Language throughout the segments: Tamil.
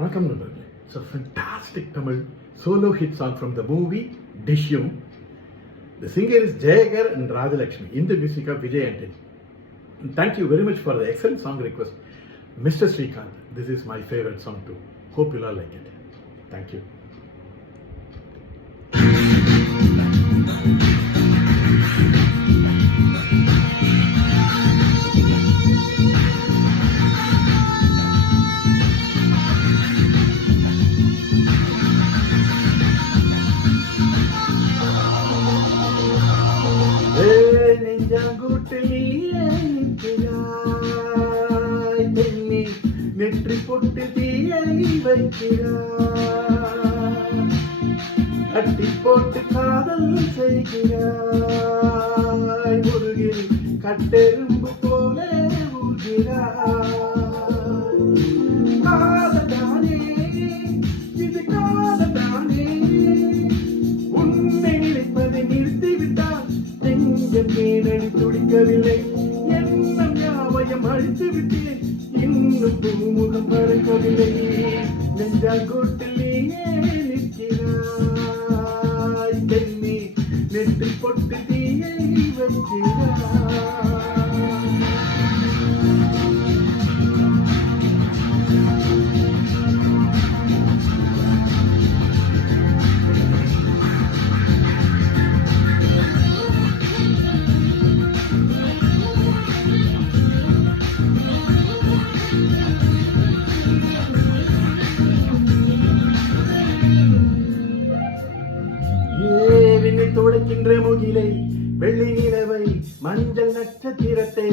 வணக்கம் நண்பர்களே. It's a fantastic Tamil solo hit song from the movie Dishyum. The singer is Jayagar and Rajalakshmi in the music of Vijay Antony. And thank you very much for the excellent song request, Mr. Srikanth. This is my favorite song too. Hope you'll all like it. Thank you. நெற்றி பொட்டு தீயை வைக்கிறாய், அட்டி போட்டு காதல் செய்கிறாய், முருகில் கட்டெரும்பு போல ஊகிறாய். காதலானே இது காதலானே, உன்னை நினைப்பதை நிறுத்திவிட்டால் நெஞ்சம் ஏனடி துடிக்கவில்லை, எண்ணம் யாவையும் அழித்து விட்டேன், இன்னும் பூமுகம் பறக்கவில்லை. நெஞ்சாங்கூட்டிலே நிற்கிறாய் பெண்ணே, நெற்றி பொட்டு தீயை வைக்கிறாய். துளைக்கின்ற முகிலை, வெள்ளி நிலவை, மஞ்சள் நட்சத்திரத்தை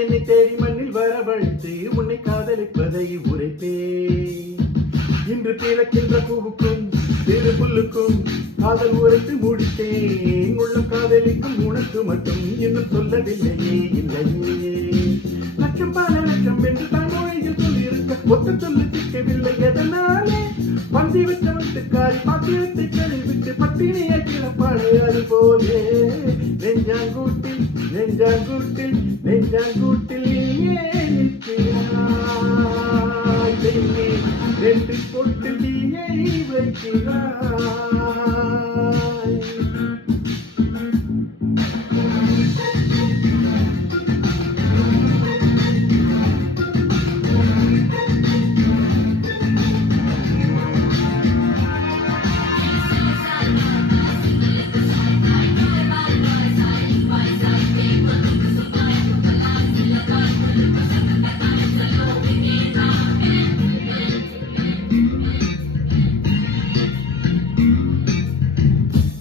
என்னை தேடி மண்ணில் வரவழைத்து உன்னை காதலிப்பதை உரைப்பே. இன்று பிறக்கின்ற பூவுக்கும் சிறு புல்லுக்கும் காதல் உரைத்து முடித்தேன், உள்ளம் காதலிக்கும் உனக்கு மட்டும் இன்னும் சொல்லவில்லையே இல்லையே. லட்சம் பல லட்சம் என்று தமிழில் சொல்லியிருக்க ஒத்த சொல்லு சிக்கவில்லை, எதனாலே பந்தி விட்ட விட்டுக்காரி பாத்திரத்தை கழிவிட்டு பட்டினியை கிளப்பாடு. அது போலே நெஞ்சாங்கூட்டில் நெஞ்சாங்கூட்டில் நெஞ்சாங்கூட்டில் நீயே நிற்கிறாய் பெண்ணே, நெற்றி பொட்டு நீயை வைக்கிறாய்.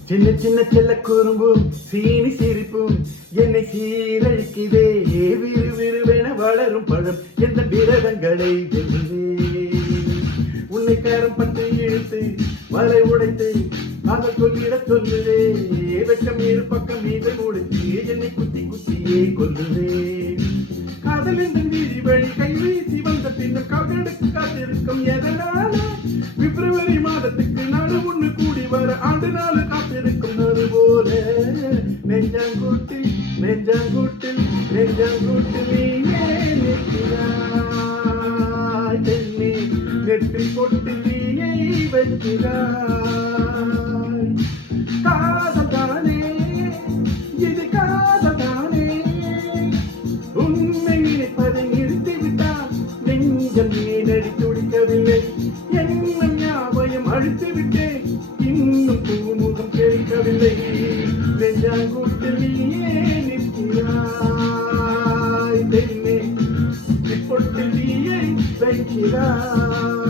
சின்ன சின்ன செல்ல குறும்பும் சீனி சிரிப்பும் என்னை சீரழிக்குதே, விறுவிறுவென வளரும் பழம் எந்த விரதங்களை வெல்லுவே. உன்னை கரம் பட்டு இழுத்து வலை உடைத்து காதல் சொல்லிட சொல்லுவே, வெட்கம் இரு பக்கம் மீது முடித்து என்னை குத்தி குத்தியே கொல்லுவே. காதல் என்ற வீதி வழி கை வீசி வந்த பின்னர் காதலுக்கு காத்திருக்கும் எதனால, பிப்ரவரி மாதத்துக்கு நாடு ஒண்ணு கூடி வர ஆண்டு நாள் காத்திருக்கும். அதுபோல நெஞ்சாங்கூட்டில் நெஞ்சாங்கூட்டில் நெஞ்சாங்கூட்டில் நீயே நிற்கிறாய் பெண்ணே, நெற்றி பொட்டு நீயை வைக்கிறாய். காதல்தானே இது காதல்தானே, உன்னை நினைப்பதை நிறுத்திவிட்டால் நெஞ்சம் ஏனடி துடிக்கவில்லை, எண்ணம் யாவையும் அழித்து விட்டேன், இன்னும் பூமுகம் கேட்கவில்லை. நெஞ்சாங்கூட்டில் நீயே நிற்கிறாய் பெண்ணே, பொட்டு நீயை வைக்கிறாய்.